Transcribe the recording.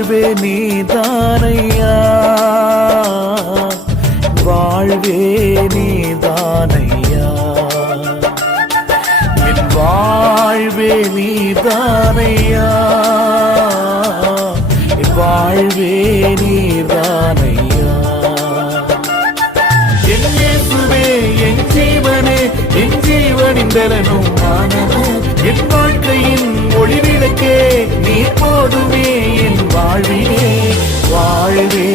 வாழ்வே நீதானையா, வாழ்வே நீதானையா, என் வாழ்வே நீதானையா, என் வாழ்வே நீதானையா. என் இயேசுவே என் ஜீவனே, என் ஜீவனின் பலனும் ஞானமும், என் வாழ்க்கையின் ஒளி விளக்கே நீ போதுமே என் வாழ்விலே. வாழ்வே